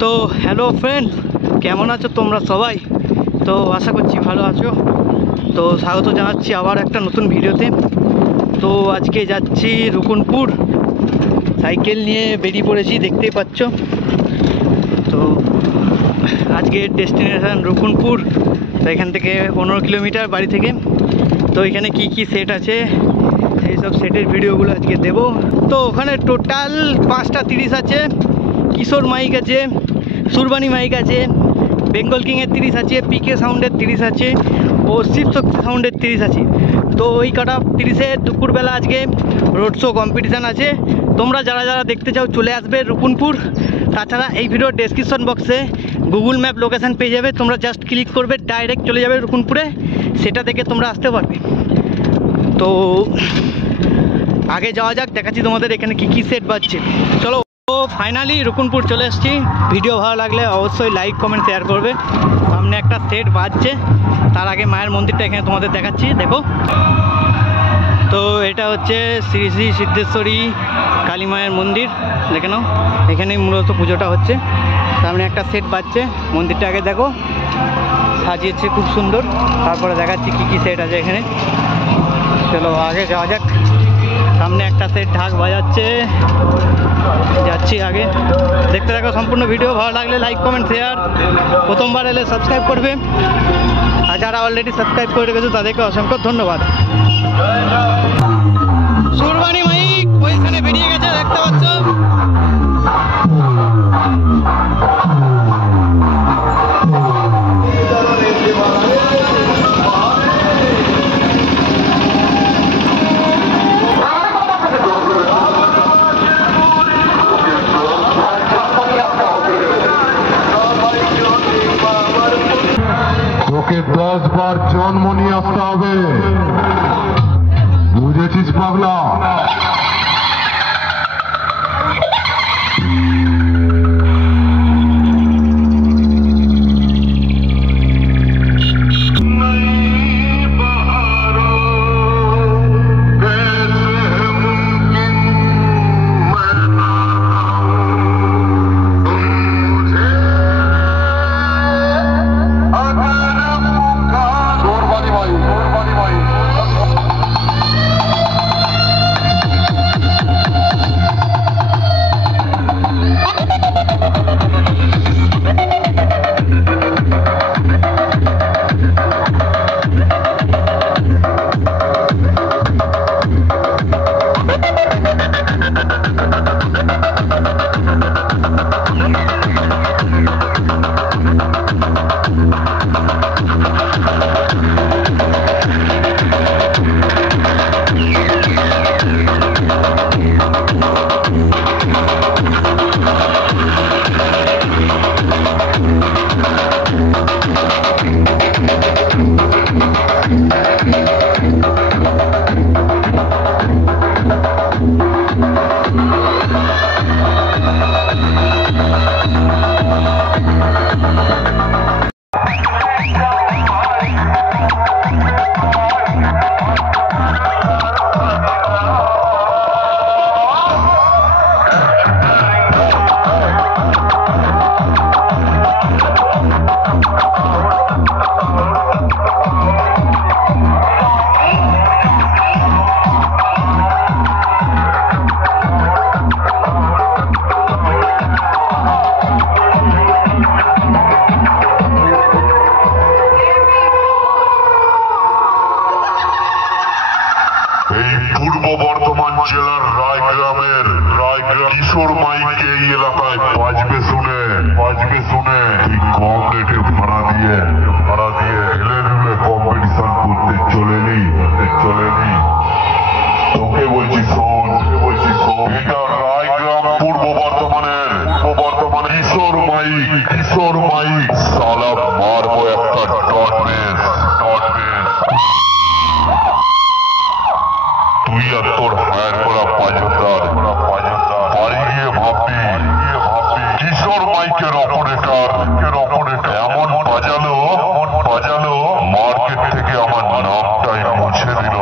তো hello friend, কেমন আছো তোমরা সবাই? তো আশা করছি ভালো আছো। তো স্বাগত জানাচ্ছি আবার একটা নতুন ভিডিওতে। তো আজকে যাচ্ছি রুকুনপুর, সাইকেল নিয়ে বেরিয়ে পড়েছি, দেখতেই পাচ্ছ। তো আজকে ডেস্টিনেশন রুকুনপুর। তো এখান থেকে 15 কিলোমিটার বাড়ি থেকে। তো এখানে কি কি সেট আছে সেই সব সেটের ভিডিওগুলো আজকে দেব। তো ওখানে টোটাল 5টা 30 আছে, কিশোর মাইক আছে, সুরবানি মাইক আছে, বেঙ্গল কিংয়ের 30 আছে, পিকে সাউন্ডের 30 আছে ও শিবশক্তি সাউন্ডের 30 আছে। তো ওই কটা 30-এ দুপুরবেলা আজকে রোড শো কম্পিটিশান আছে। তোমরা যারা যারা দেখতে চাও চলে আসবে রুকুনপুর। তাছাড়া এই ভিডিওর ডেসক্রিপশন বক্সে গুগল ম্যাপ লোকেশান পেয়ে যাবে, তোমরা জাস্ট ক্লিক করবে, ডাইরেক্ট চলে যাবে রুকুনপুরে, সেটা থেকে তোমরা আসতে পারবে। তো আগে যাওয়া যাক, দেখাচ্ছি তোমাদের এখানে কী কী সেট বাজছে। চলো। তো ফাইনালি রুকুনপুর চলে এসেছি। ভিডিও ভালো লাগলে অবশ্যই লাইক কমেন্ট শেয়ার করবে। সামনে একটা সেট বাজছে, তার আগে মায়ের মন্দিরটা এখানে তোমাদের দেখাচ্ছি, দেখো। তো এটা হচ্ছে শ্রী শ্রী সিদ্ধেশ্বরী কালী মায়ের মন্দির, দেখে নাও। এখানেই মূলত পুজোটা হচ্ছে। সামনে একটা সেট বাজছে, মন্দিরটা আগে দেখো, সাজিয়েছে খুব সুন্দর। তারপরে দেখাচ্ছি কী কী সেট আছে এখানে। চলো আগে যাওয়া যাক। সামনে একটা সেট ঢাক বাজাচ্ছে, যাচ্ছি আগে, দেখতে থাকো সম্পূর্ণ ভিডিও। ভালো লাগলে লাইক কমেন্ট শেয়ার, প্রথমবার এলে সাবস্ক্রাইব করবে, আর যারা অলরেডি সাবস্ক্রাইব করে রেখেছো তাদেরকে অসংখ্য ধন্যবাদ। সুরবানি মাইক ওইখানে বেরিয়ে গেছে, দেখতে পাচ্ছ। তোকে 10 বার জন্ম নিয়ে আসতে হবে, বুঝেছিস পাগলা? পূর্ব বর্ধমান জেলার রায়গ্রামের কিশোর মাইকে এই এলাকায় বাজবে শুনে তুই কম রেটে ভাড়া দিয়ে হেলে দুলে কম্পিটিশন করতে চলে নি। তোকে বলছি শোন, এটা রায়গ্রাম পূর্ব বর্ধমানের কিশোর মাইক সালা মারবো একটা ডট বেস। তুই আর তোর হায়ার করা পাঁচদার বাড়ি গিয়ে ভাববি কিশোর মাইকের অপারেটর এমন বাজালো মার্কেট থেকে আমার নামটাই মুছে দিল।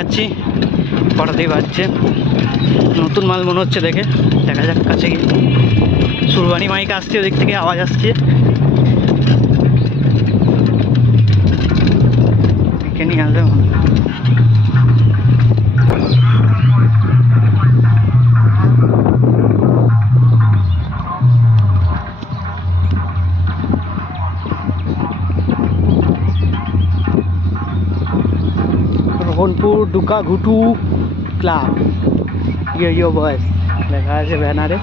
দেখাচ্ছি কটাতেই বাজছে। নতুন মাল মনে হচ্ছে দেখে, দেখা যাক কাছে গিয়ে। সুরবানি মাইক আসছে, ওদিক থেকে আওয়াজ আসছে। দেখে নিয়ে আসবে মনে হয়। রোহনপুর ডুকা ঘুটু ক্লাব, ইয়ো বয়েস লেখা আছে ব্যানারে।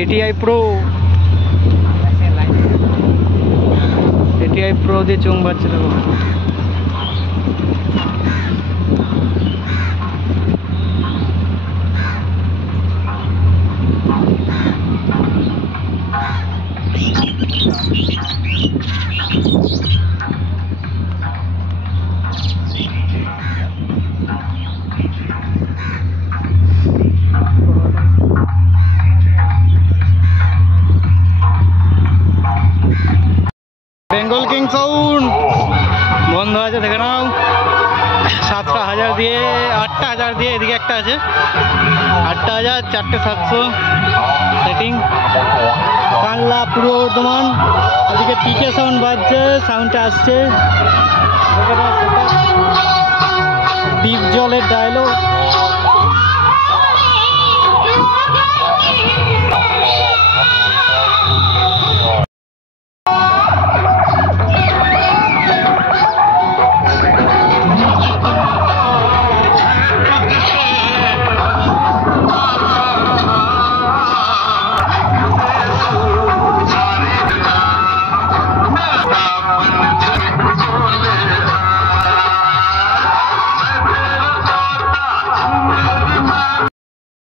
ATI Pro দিয়ে চোখ বাচ্চা দেখো। বেঙ্গল কিং সাউন্ড বন্ধ আছে, দেখে নাও। 7,000 দিয়ে 8,000 দিয়ে, এদিকে একটা আছে 8,000, 4টে 700 সেটিং। কানলা পূর্ব বর্ধমান, এদিকে পিকে সাউন্ড বাজছে, সাউন্ডটা আসছে। বিগ জলের ডায়লগ।